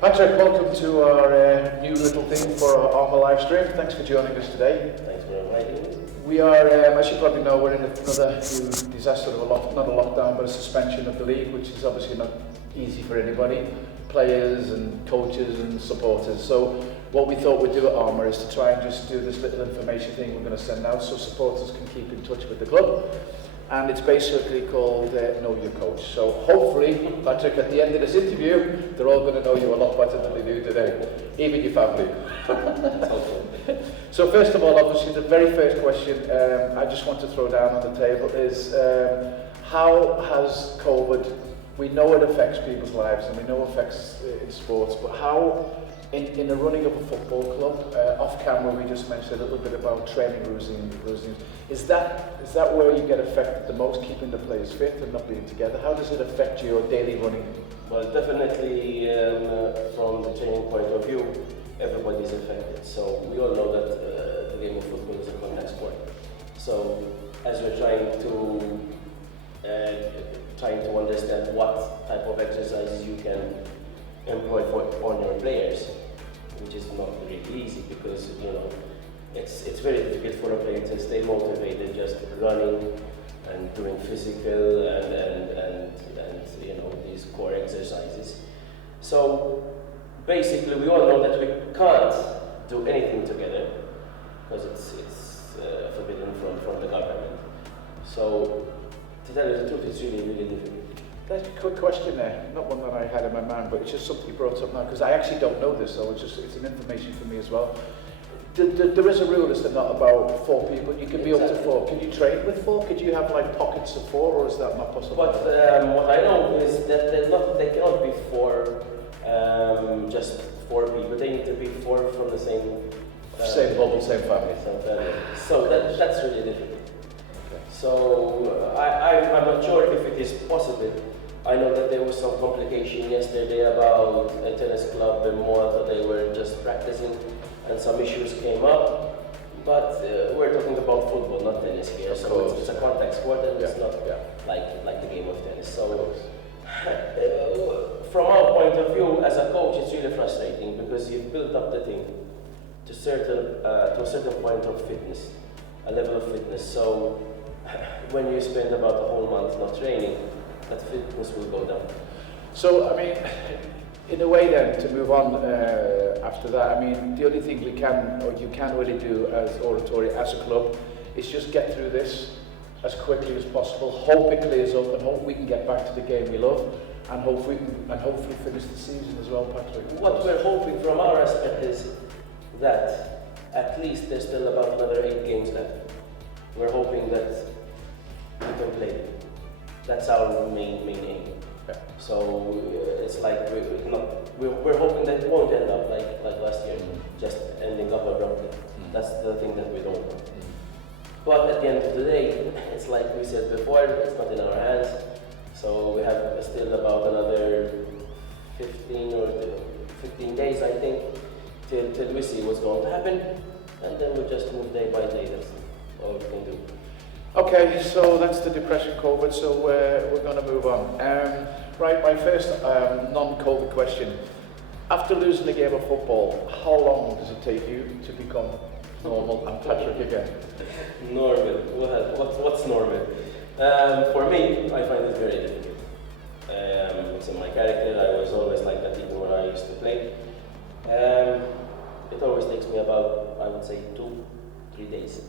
Patrick, welcome to our new little thing for our Armour live stream. Thanks for joining us today. Thanks for inviting me. We are, as you probably know, we're in another new disaster of not a lockdown, but a suspension of the league, which is obviously not easy for anybody, players and coaches and supporters. So what we thought we'd do at Armour is to try and just do this little information thing we're going to send out so supporters can keep in touch with the club. And it's basically called Know Your Coach. So hopefully, Patrick, at the end of this interview, they're all going to know you a lot better than they do today, even your family. So first of all, obviously, the very first question I just want to throw down on the table is how has COVID, we know it affects people's lives and we know it affects in sports, but how in the running of a football club, off camera we just mentioned a little bit about training routines. Is that where you get affected the most, keeping the players fit and not being together? How does it affect your daily running? Well, definitely from the training point of view, everybody's affected. So we all know that the game of football is a contact sport. So as we're trying to understand what type of exercises you can employ on your players, which is not really easy because it's very difficult for a player to stay motivated just running and doing physical and these core exercises. So basically we all know that we can't do anything together because it's forbidden from the government. So to tell you the truth, it's really difficult. That's a quick question there, not one that I had in my mind, but it's just something you brought up now, because I actually don't know this, so it's an information for me as well. There is a rule, is there not, about 4 people? You can be up to 4. Can you train with 4? Could you have like pockets of 4, or is that not possible? But what I know is that they cannot be 4, just 4 people. They need to be 4 from the same bubble, same family. So that's really difficult. Okay. So I'm not sure if it is possible. I know that there was some complication yesterday about a tennis club in Malta. They were just practicing and some issues came up. But we're talking about football, not tennis here. So it's a contact sport and it's not like the game of tennis. So from our point of view as a coach, it's really frustrating because you've built up the team to a certain point of fitness, a level of fitness. So when you spend about a whole month not training, that fitness will go down. So, I mean, in a way then, to move on after that, I mean, the only thing we can, or you can really do as Oratory, as a club, is just get through this as quickly as possible, hope it clears up, and hope we can get back to the game we love, and hopefully finish the season as well, Patrick. What we're hoping from our aspect is that at least there's still about another 8 games left. We're hoping that we can play. That's our main aim. Yeah. So it's like we're hoping that it won't end up like last year, just ending up abruptly. That's the thing that we don't want. But at the end of the day, it's like we said before, it's not in our hands. So we have still about another 15 days, I think, till we see what's going to happen, and then we just move day by day. That's all we can do. Okay, so that's the depression COVID, so we're going to move on. Right, my first non-COVID question. After losing a game of football, how long does it take you to become normal and Patrick again? Normal? What's normal? For me, I find it very difficult. It's in my character. I was always like that even when I used to play. It always takes me about, I would say, 2-3 days.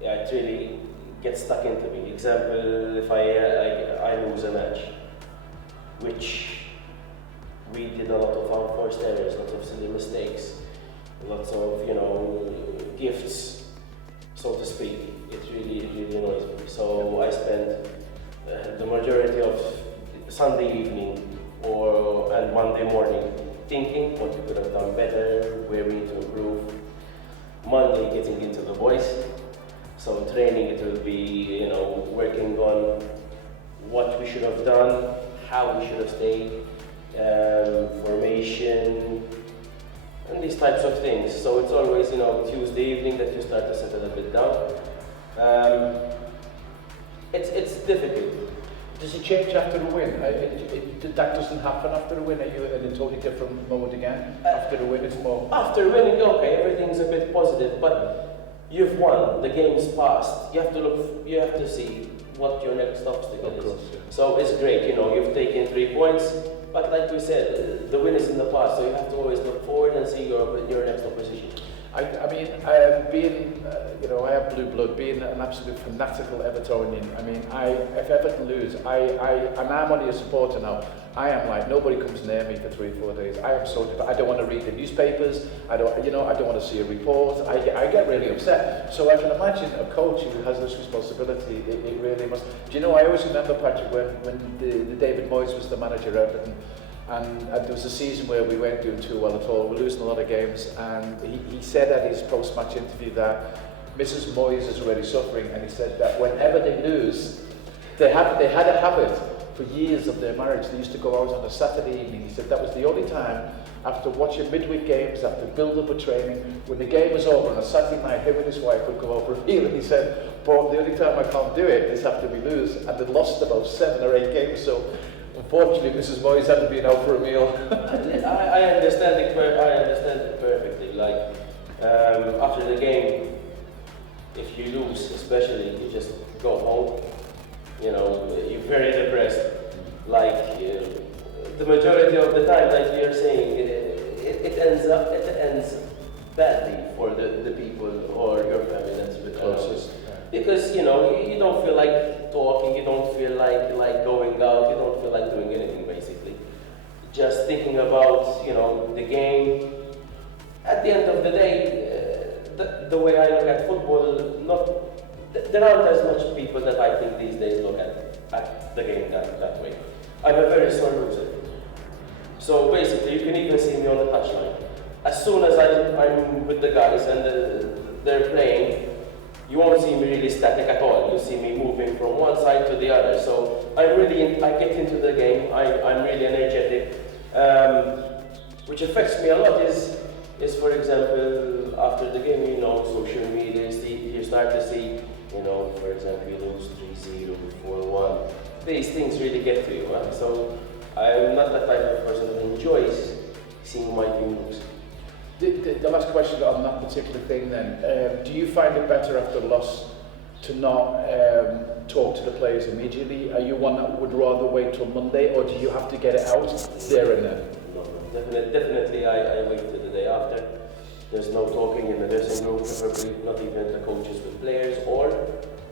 Yeah, it really gets stuck into me. Example, if I lose a match, which we did a lot of unforced errors, lots of silly mistakes, lots of gifts, so to speak. It really annoys me. So I spend the majority of Sunday evening and Monday morning thinking what we could have done better, where we need to improve. Monday getting into the voice. So training, it will be, working on what we should have done, how we should have stayed, formation, and these types of things. So it's always, Tuesday evening that you start to settle a bit down. It's difficult. Does it change after a win? That doesn't happen after a win. Are you in a totally different mode again? After a win, it's more. After winning, okay, everything's a bit positive, but you've won. The game's passed. You have to look. You have to see what your next obstacle is. Course, yeah. So it's great. You know, you've taken 3 points, but like we said, the win is in the past. So you have to always look forward and see your next opposition. I mean, being, you know, I have blue blood, being an absolute fanatical Evertonian. I mean, if Everton lose, and I'm only a supporter now, I am like, nobody comes near me for 3 or 4 days. I am so, I don't want to read the newspapers, I don't want to see a report, I get really upset. So I can imagine a coach who has this responsibility, it really must. Do you know, I always remember, Patrick, when the David Moyes was the manager at Everton, and there was a season where we weren't doing too well at all. We're losing a lot of games, and he said at his post-match interview that Mrs. Moyes is already suffering, and he said that whenever they lose, they had a habit for years of their marriage. They used to go out on a Saturday evening. He said that was the only time, after watching midweek games, after build-up of training, when the game was over on a Saturday night, him and his wife would go over a meal, and he said, "But the only time I can't do it is after we lose," and they lost about 7 or 8 games. So unfortunately, Mrs. Moyes hadn't been out for a meal. I understand it. I understand it perfectly. Like after the game, if you lose, especially, you just go home. You know, you're very depressed. Like the majority of the time, like you're saying, it ends badly for the people or your family that's the closest. Because you know you don't feel like talking, you don't feel like going out, you don't feel like doing anything basically. Just thinking about the game. At the end of the day, the way I look at football, there aren't as much people that I think these days look at the game that way. I'm a very sore loser. So basically, you can even see me on the touchline. As soon as I'm with the guys and they're playing, you won't see me really static at all. You see me moving from one side to the other. So I get into the game. I'm really energetic, which affects me a lot. Is for example after the game, social media. You start to see, for example, you lose 3-0, 4-1. These things really get to you. Right? So I'm not the type of person that enjoys seeing my team lose. The last question on that particular thing then, do you find it better after a loss to not talk to the players immediately? Are you one that would rather wait till Monday, or do you have to get it out there and then? No, definitely I wait till the day after. There's no talking in the dressing room, preferably not even the coaches with players or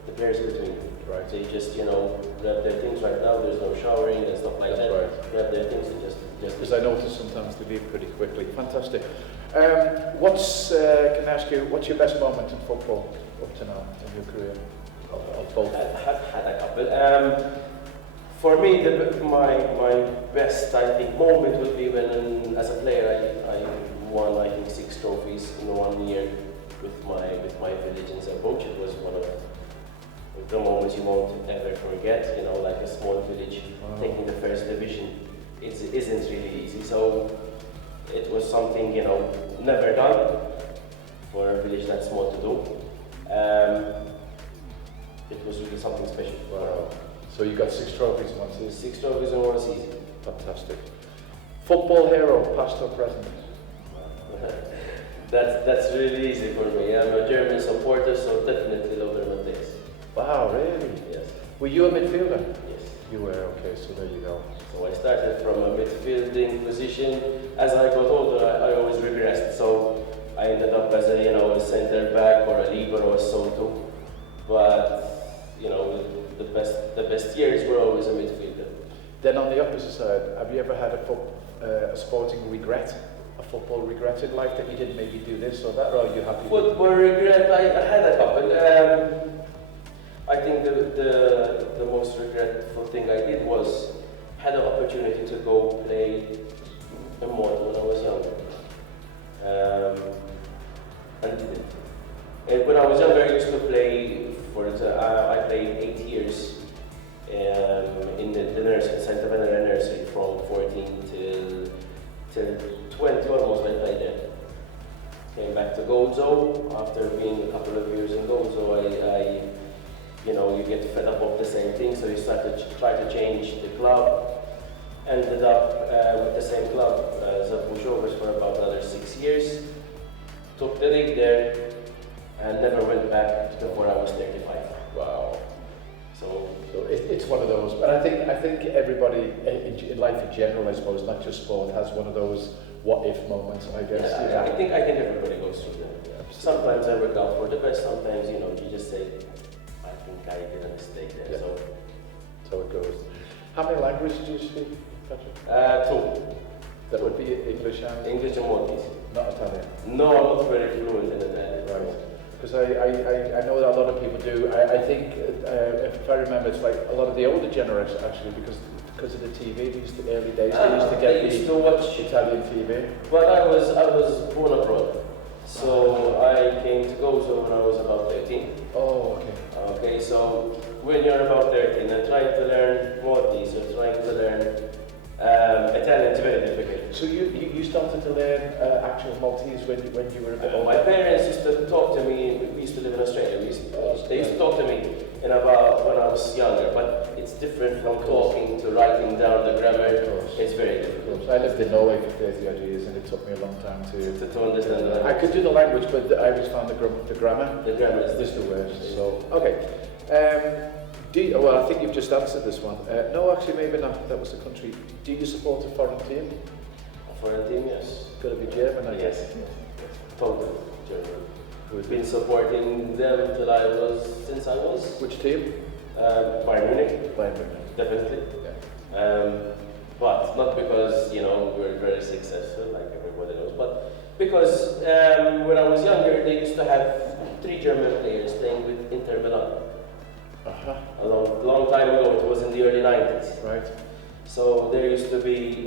the players between them. Right. They just, grab their things right now, there's no showering and stuff like that. Right. Grab their things and just because I notice sometimes they leave pretty quickly. Fantastic. Can I ask you, what's your best moment in football up to now in your career? Of both? I've had a couple. For me, my best, I think, moment would be when, as a player, I won, I think, 6 trophies in 1 year with my village in Zemboch. It was one of the moments you won't ever forget. Like a small village taking the first division. It isn't really easy. So it was something never done for a village that small to do. It was really something special. Wow. So you got 6 trophies in 1 season? 6 trophies in 1 season. Fantastic. Football hero, past or present? That's really easy for me. I'm a German supporter, so definitely Lothar Matthäus. Wow, really? Yes. Were you a midfielder? Yes. You were, okay, so there you go. So I started from a midfielding position. As I got older, I always regressed. So I ended up as a centre back or a libero or so too. But the best years were always a midfielder. Then on the opposite side, have you ever had a sporting regret? A football regret in life that you didn't maybe do this or that, or are you happy? Football regret, I had a couple. I think the most regretful thing I did was had an opportunity to go play a mod when I was younger, and didn't. And when I was younger, I used to play. For example, I played 8 years in the nursery, Santa Venera nursery, from 14 till 20, almost. I played there. Came back to Gozo after being a couple of years in Gozo. I you know, you get fed up of the same thing, so you start to try to change the club. Ended up with the same club as a pushovers for about another 6 years. Took the league there and never went back before I was 35. Wow. So It's one of those, but I think everybody in life in general, I suppose, not just sport, has one of those what if moments, I guess. yeah, You know? I think everybody goes through them. Yeah, Sometimes I work out for the best, sometimes, you know, you just say, I think I did a mistake there. Yeah. So So it goes. How many languages do you speak, Patrick? 2. That would be English and English and Maltese. not Italian. No, I'm not very fluent in Italian. Right. Because I know that a lot of people do. I think, if I remember, it's like a lot of the older generation actually, because of the TV, the early days, they used to get They used to watch. Italian TV. Well, I was born abroad, so I came to Gozo when I was about 13. Oh, okay. Okay, so when you're about 13 and trying to learn Maltese or trying to learn Italian, it's very difficult. So you started to learn actual Maltese when you were a bit older? My parents used to talk to me, we used to live in Australia, they used to talk to me in about when I was younger, but it's different from talking to writing down the grammar. It's very difficult. I lived in Norway for 30 odd years and it took me a long time to understand the I language. could do the language, but I always found the grammar. The grammar is This is the worst. So, okay. Well, I think you've just answered this one. No, actually, maybe not. That was the country. Do you support a foreign team? A foreign team, yes. Got to be German, I guess. Yes. Totally German. Who's Been been? supporting them since I was Which team? Bayern Munich, Bayern Munich. definitely. Yeah. But not because, you know, we're very successful, like everybody knows, but because when I was younger, they used to have 3 German players playing with Inter Milan. A long time ago, it was in the early 90s. Right. So there used to be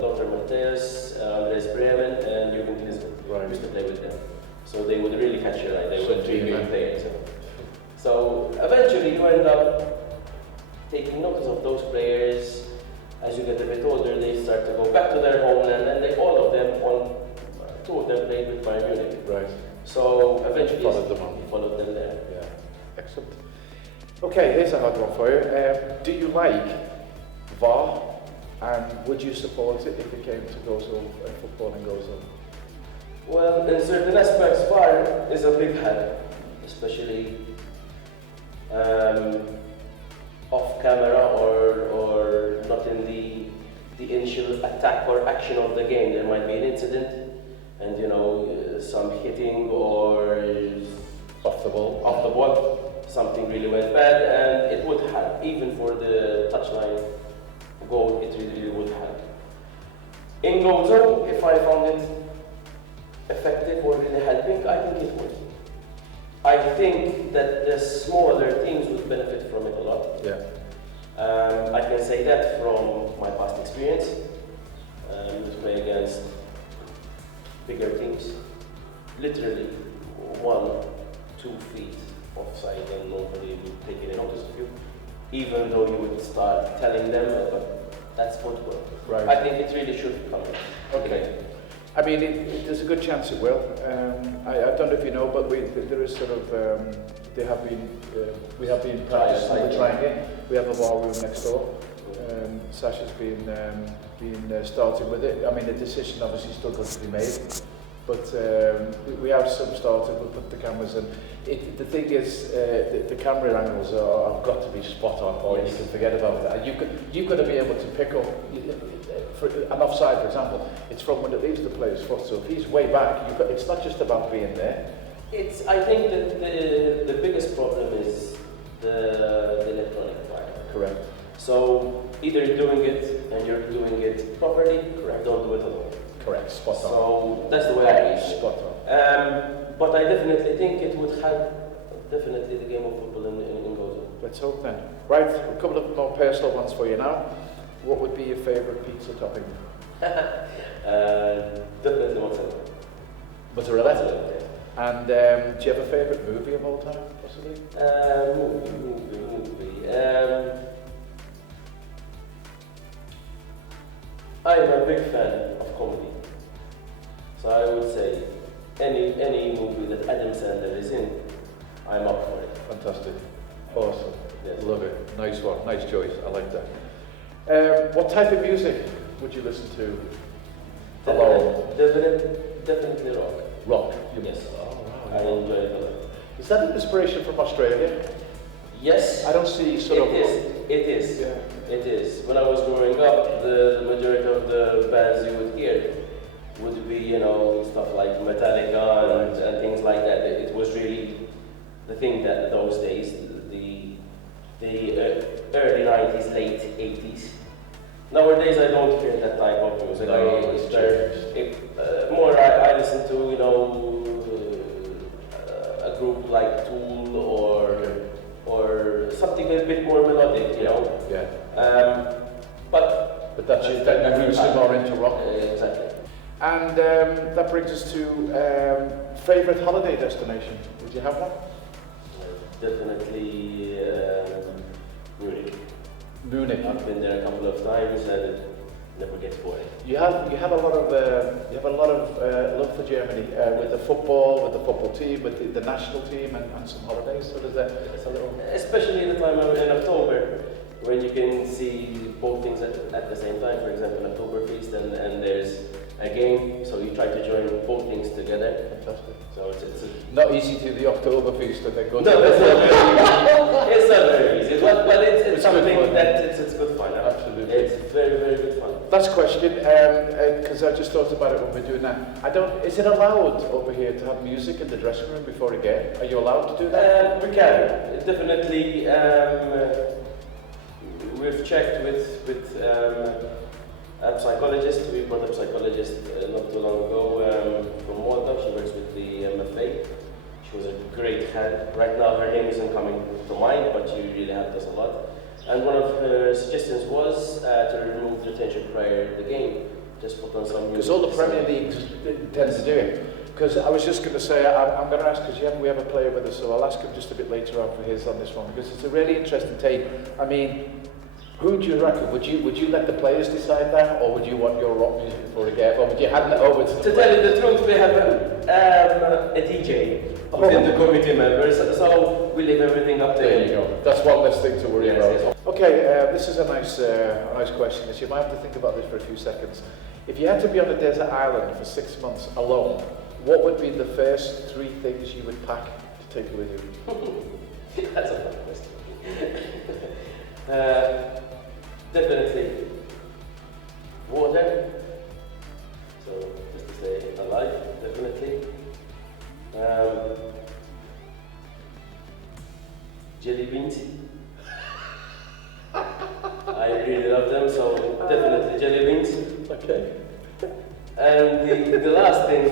Dr. Matthäus, Andres Bremen, and Jürgen Klinsmann. Right. Used to play with them. So they would really catch your eye. They So were 3 German. great players. So eventually you end up taking notice of those players. As you get a bit older, they start to go back to their homeland, and all of them, 2 of them played with Bayern Munich. Right. So eventually Followed them on. you followed them there. Yeah. Excellent. Okay, here's a hard one for you. Do you like VAR, and would you support it if it came to Gozo, football in Gozo? Well, in certain aspects, VAR is a big help, especially off camera or not in the initial attack or action of the game. There might be an incident, and you know, some hitting or Off the ball. something really went bad, and it would help. Even for the touchline goal, it really would help. In Gozo, if I found it effective or really helping, I think it would. I think that the smaller teams would benefit from it a lot. Yeah. I can say that from my past experience. To play against bigger teams, literally 1-2 feet offside, and nobody would take any notice of you, even though you would start telling them, but that's football. Right. I think it really should come. Okay. I mean, there's a good chance it will. I don't know if you know, but there is sort of, we have been practicing trying it. We have a bar room next door. Sasha's been starting with it. I mean, the decision obviously still got to be made, but we have some started. We'll put the cameras in. The thing is, the camera angles have got to be spot on, or you can forget about that. You've got to be able to pick up. For an offside, for example, it's from when it leaves the player's foot. So if he's way back, it's not just about being there. I think that the biggest problem is the electronic part. Correct. So either you're doing it and you're doing it properly, or don't do it at all. Correct. Spot on. So that's the way I read it. Spot on. But I definitely think it would help definitely the game of football in Gozo. Let's hope then. Right, a couple of more personal ones for you now. What would be your favourite pizza topping? Definitely mozzarella. Mozzarella. And do you have a favourite movie of all time, possibly? Movie. I'm a big fan of comedy. So I would say any movie that Adam Sandler is in, I'm up for it. Fantastic. Awesome. Yes. Love it. Nice one. Nice choice. I like that. What type of music would you listen to? Alone. Definitely rock. Rock. Yes. Oh I wow. enjoy it a lot. Is that an inspiration from Australia? Yes. I don't see sort of. It is. Yeah. It is. When I was growing up, the majority of the bands you would hear would be, stuff like Metallica and things like that. It was really the thing that those days, the early 90s, late 80s. Nowadays, I don't hear that type of music. No, it's more, I listen to, a group like Tool or something a bit more melodic, Yeah. But But that roots are more into rock. exactly. And that brings us to favourite holiday destination. Would you have one? Definitely Munich. Munich. I've been there a couple of times and it never gets boring. You have a lot of love for Germany with the football team, with the national team, and some holidays. So there's a little. Especially the time in October, when you can see both things at the same time. For example, Oktoberfest and there's a game, so you try to join both things together. Fantastic. So it's Not easy to do the Oktoberfest and then go. no, it's not very easy. It's not very easy, but it's something good fun. that it's good fun. Absolutely. It's very, very good fun. Last question, because I just thought about it when we're doing that. Is it allowed over here to have music in the dressing room before a game? Are you allowed to do that? We can definitely. We've checked with a psychologist. We brought a psychologist not too long ago from Malta. She works with the MFA. She was a great hand. Right now, her name isn't coming to mind, but she really helped us a lot. And one of her suggestions was to remove the tension prior to the game. Just put on some music. Because all the Premier Leagues tend to do it. Because I was just going to say, I'm going to ask, because we have a player with us, so I'll ask him just a bit later on for his on this one, because it's a really interesting take. I mean, who do you reckon? Would you let the players decide that, or would you want your rock music before a game, or would you hand it over to the To tell you the truth, we have a DJ within the committee members, so we leave everything up There you go. That's one less thing to worry Yes, about. yes. Okay, this is a nice question. You might have to think about this for a few seconds. If you had to be on a desert island for 6 months alone, what would be the first 3 things you would pack to take with you? That's a fun question. Definitely water. So just to stay alive, definitely. Jelly beans. I really love them, so definitely jelly beans. Okay. And the last thing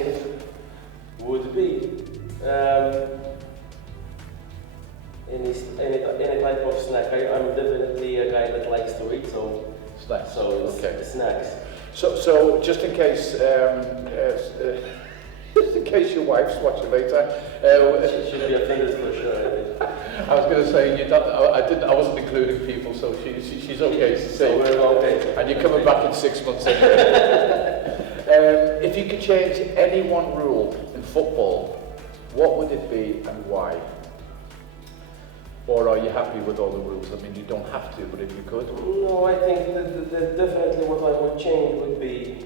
would be any type of snack. I'm definitely a guy that likes to eat, so Snacks. so it's Okay. snacks. So just in case, just in case your wife's watching later, She should be offended for sure. I think. I was going to say I wasn't including people, so she's okay. She's So safe. we're okay. And you're coming back in 6 months anyway. If you could change any one rule in football, what would it be and why? Or are you happy with all the rules? I mean, you don't have to, but if you could. No, I think that definitely what I would change would be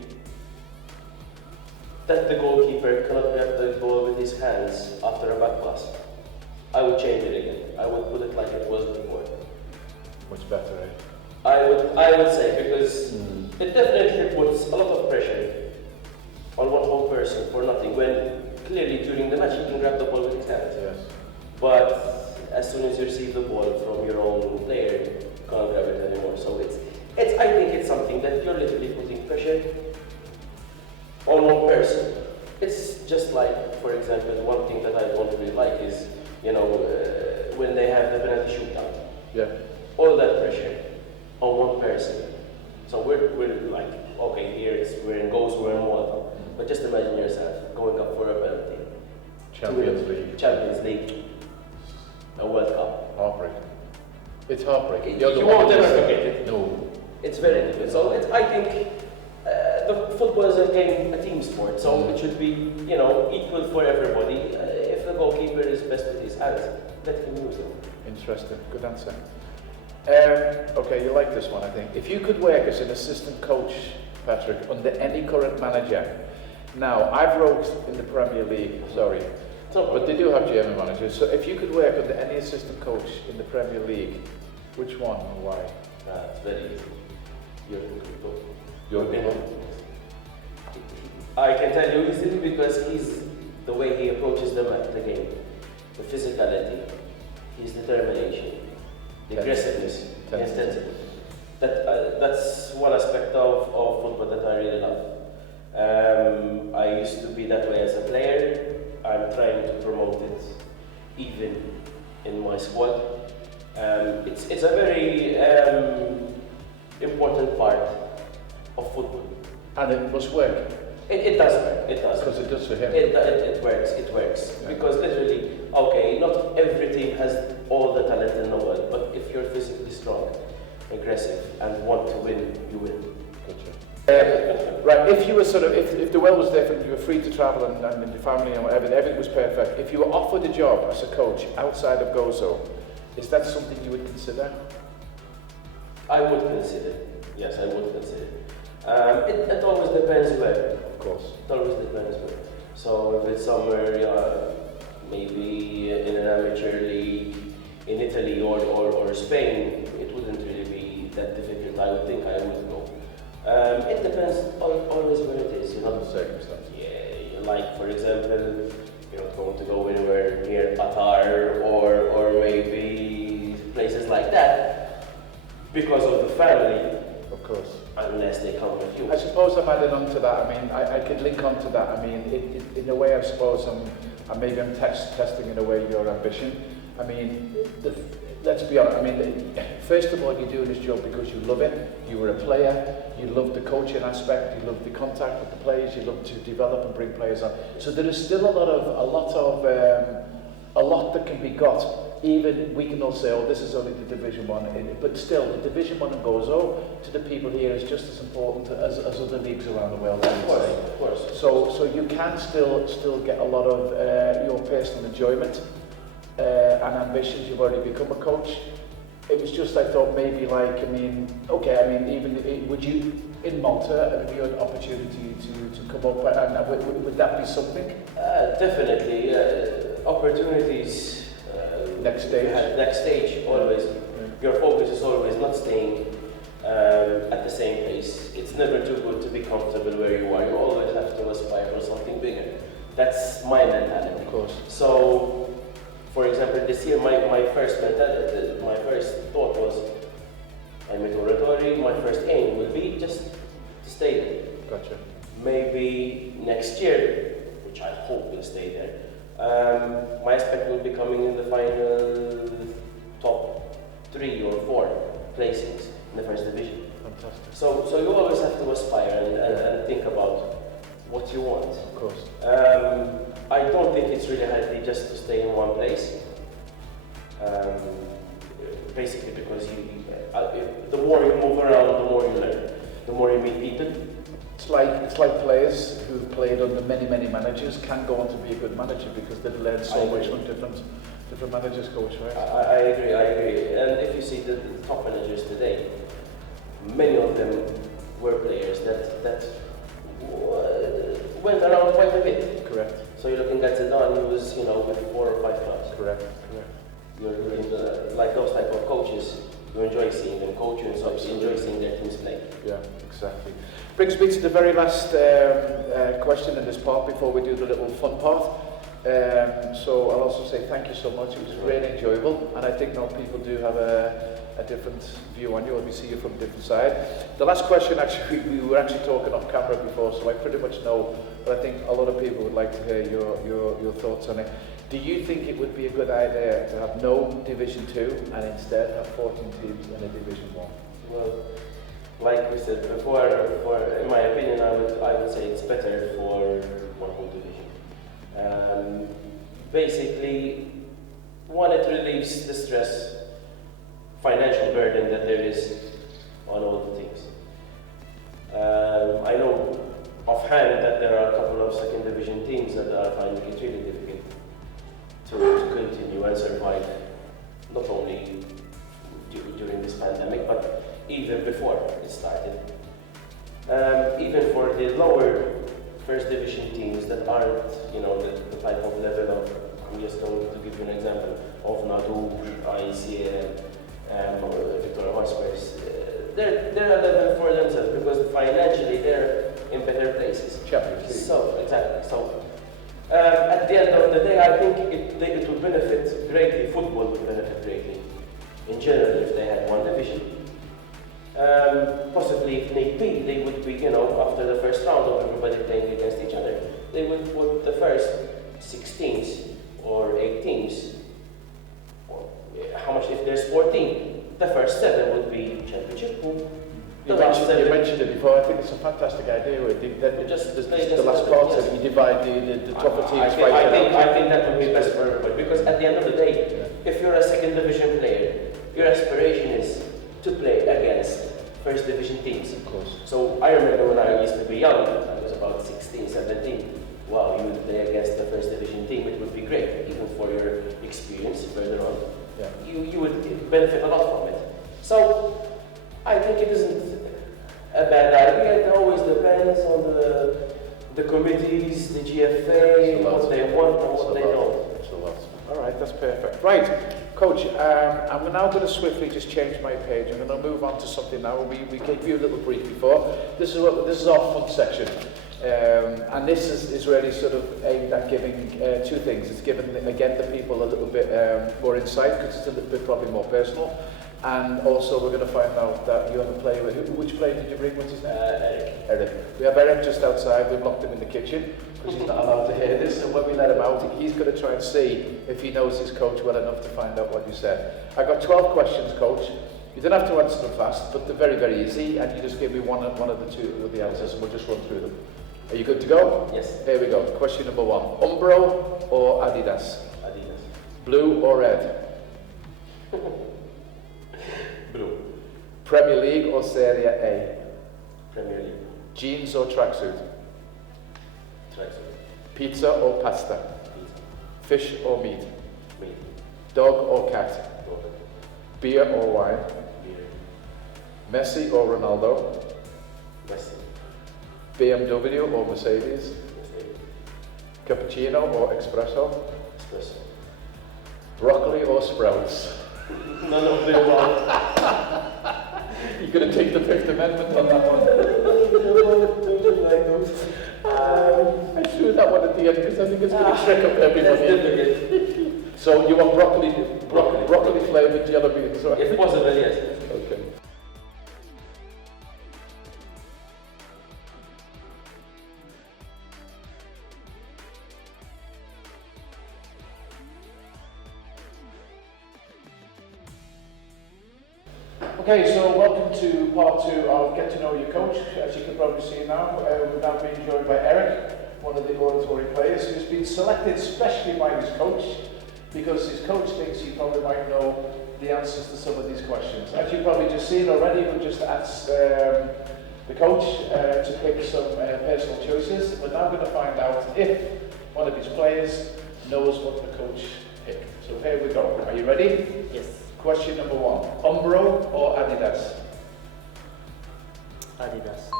that the goalkeeper cannot grab the ball with his hands after a back pass. I would change it again. I would put it like it was before. Much better, eh? I would say, because it definitely puts a lot of pressure on one whole person for nothing, when clearly during the match he can grab the ball with his hands. Yes. But as soon as you receive the ball from your own player, you can't grab it anymore. So I think it's something that you're literally putting pressure on one person. It's just like, for example, one thing that I don't really like is, when they have the penalty shootout. Yeah. All that pressure on one person. So we're like, okay, we're in goals, we're in Malta. But just imagine yourself going up for a penalty. Champions League. Champions League. A World Cup. Heartbreaking. It's heartbreaking. You won't ever forget it. No. It's very difficult. So I think the football is a team sport, so it should be, equal for everybody. If the goalkeeper is best with his hands, let him use them. Interesting, good answer. Okay, you like this one, I think. If you could work as an assistant coach, Patrick, under any current manager, now I've worked in the Premier League, sorry, but they do have German managers. So if you could work under any assistant coach in the Premier League, which one and why? It's very easy. Jurgen Klopp. I can tell you easily because the way he approaches the game, the physicality, his determination, the aggressiveness, the intensity. That's one aspect of football that I really love. I used to be that way as a player. I'm trying to promote it even in my squad. It's a very important part of football. And it must work. It does work. It does. Because it does for him. It works. It works. Yeah. Because literally, okay, not every team has all the talent in the world, but if you're physically strong, aggressive, and want to win, you win. Gotcha. Right, if you were if the world was different, you were free to travel and your family and whatever, everything was perfect. If you were offered a job as a coach outside of Gozo, is that something you would consider? I would consider. Yes, I would consider. It always depends where. Of course. It always depends where. So if it's somewhere, maybe in an amateur league in Italy or Spain, it wouldn't really be that difficult. I would think I would go. It depends always where it is, Other circumstances. Yeah, like for example, you're not going to go anywhere near Qatar or maybe places like that because of the family. Of course. Unless they come with you. I suppose I'm adding on to that. I mean, I could link on to that. I mean, in a way, I suppose I'm testing in a way your ambition. I mean, let's be honest. I mean, first of all, you're doing this job because you love it. You were a player. You love the coaching aspect. You love the contact with the players. You love to develop and bring players on. So there is still a lot that can be got. Even we can all say, oh, this is only the Division 1, but still, the Division 1 in Gozo to the people here is just as important as other leagues around the world. Of course. So you can still get a lot of your personal enjoyment and ambitions. You've already become a coach. It was just, I thought, maybe even would you in Malta have you had an opportunity to come up and would that be something? Definitely, opportunities. Next stage, always. Your focus is always not staying at the same place. It's never too good to be comfortable where you are. You always have to aspire for something bigger. That's my mentality. Of course. So, for example, this year my first mentality, my first thought was, I'm at oratory, my first aim will be just to stay there. Gotcha. Maybe next year, which I hope will stay there, my aspect will be coming in the final top 3 or 4 placings in the first division. Fantastic. So you always have to aspire and think about what you want. Of course. I don't think it's really healthy just to stay in one place. Basically because the more you move around, the more you learn, the more you meet people. It's like players who've played under many managers can go on to be a good manager because they've learned so much from different managers, coach, right? I agree. And if you see the top managers today, many of them were players that went around quite a bit. Correct. So you're looking at Zidane, he was with 4 or 5 clubs. Correct. You're like those type of coaches. You enjoy seeing them coach and so you enjoy seeing their teams play. Yeah, exactly. Brings me to the very last question in this part before we do the little fun part. So I'll also say thank you so much. It was really enjoyable, and I think now people do have a different view on you, and we see you from a different side. The last question, actually, we were actually talking off camera before, so I pretty much know, but I think a lot of people would like to hear your thoughts on it. Do you think it would be a good idea to have no Division 2 and instead have 14 teams in a Division 1? Well, like we said before, in my opinion, I would say it's better for one whole division. Basically, one, it relieves the stress, financial burden that there is on all the teams. I know offhand that there are a couple of second division teams that are finding it really difficult to continue and survive, not only during this pandemic, but even before it started. Even for the lower first division teams that aren't, the type of level of, I'm just going to give you an example of Nadu, ICA, Victoria Hospers. They're a level for themselves because financially they're in better places. Champions League. So, exactly. So, at the end of the day, I think it would benefit greatly, football would benefit greatly. In general, if they had one division. Possibly, if need be, they would be, after the first round of everybody playing against each other, they would put the first 6 teams or 8 teams, or how much, if there's 14, the first 7 would be championship. You mentioned it before. I think it's a fantastic idea. The last part, you divide the tougher teams. I think that would be best for everybody, because at the end of the day, if you're a second division player, your aspiration is to play against first division teams. Of course. So I remember when I used to be young, I was about 16, 17. Wow, you would play against the first division team, it would be great, even for your experience further on. Yeah. You would benefit a lot from it. So I think it isn't a bad idea. It always depends on the committees, the GFA, what they want and what they don't. All right, that's perfect. Right, Coach, I'm now going to swiftly just change my page. I'm going to move on to something now. We gave you a little brief before. This is our fun section. And this is really sort of aimed at giving 2 things. It's giving, again, the people a little bit more insight, because it's a little bit probably more personal. And also we're going to find out that you have a player. Which player did you bring? What's his name? Eric. We have Eric just outside. We've locked him in the kitchen because he's not allowed to hear this. And when we let him out, he's going to try and see if he knows his coach well enough to find out what you said. I've got 12 questions, Coach. You don't have to answer them fast, but they're very, very easy. And you just give me one of the 2 of the answers, and we'll just run through them. Are you good to go? Yes. Here we go. Question number 1. Umbro or Adidas? Adidas. Blue or red? Blue. Premier League or Serie A? Premier League. Jeans or tracksuit? Tracksuit. Pizza or pasta? Pizza. Fish or meat? Meat. Dog or cat? Dog. Beer or wine? Beer. Messi or Ronaldo? Messi. BMW or Mercedes? Mercedes. Cappuccino or espresso? Espresso. Broccoli or sprouts? None of the above. You're going to take the Fifth Amendment on that one. I threw that one at the end because I think it's going to trick up everybody. So you want broccoli flavoured jello beans, right? If possible, yes. Okay. Okay, so welcome to part 2 of Get to Know Your Coach. As you can probably see now, we're now being joined by Eric, one of the oratory players, who's been selected specially by his coach, because his coach thinks he probably might know the answers to some of these questions. As you've probably just seen already, we just asked the coach to pick some personal choices. We're now going to find out if one of his players knows what the coach picked. So here we go. Are you ready? Yes. Question number 1. Umbro or Adidas? Adidas.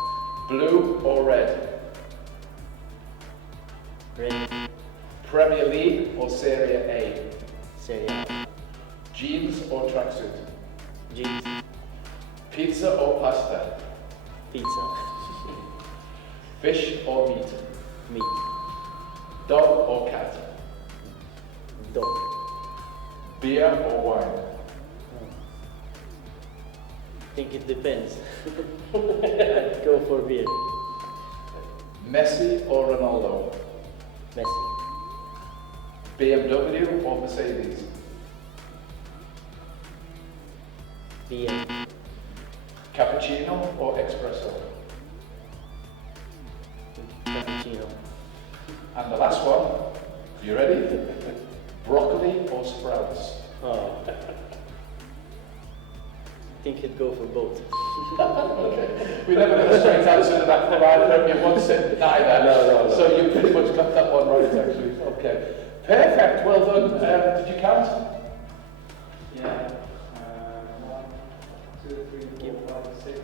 Blue or red? Red. Premier League or Serie A? Serie A. Jeans or tracksuit? Jeans. Pizza or pasta? Pizza. Fish or meat? Meat. Dog or cat? Dog. Beer or wine? I think it depends. I'd go for beer. Messi or Ronaldo? Messi. BMW or Mercedes? Beer. Cappuccino or espresso? Cappuccino. And the last one, you ready? Broccoli or sprouts? Oh. I think he'd go for both. Okay. We never got a straight answer to that from either of you. One said neither. No. So you pretty much got that one right, actually. Okay. Perfect, well done. Did you count? Yeah. 1, 2, 3, 4, 5, 6,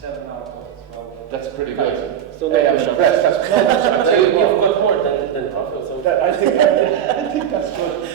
7 out of 12. That's pretty good. So Hey, no I'm push-ups. impressed. That's, no, I'm telling you You've what, got more than half or so. I think that's good.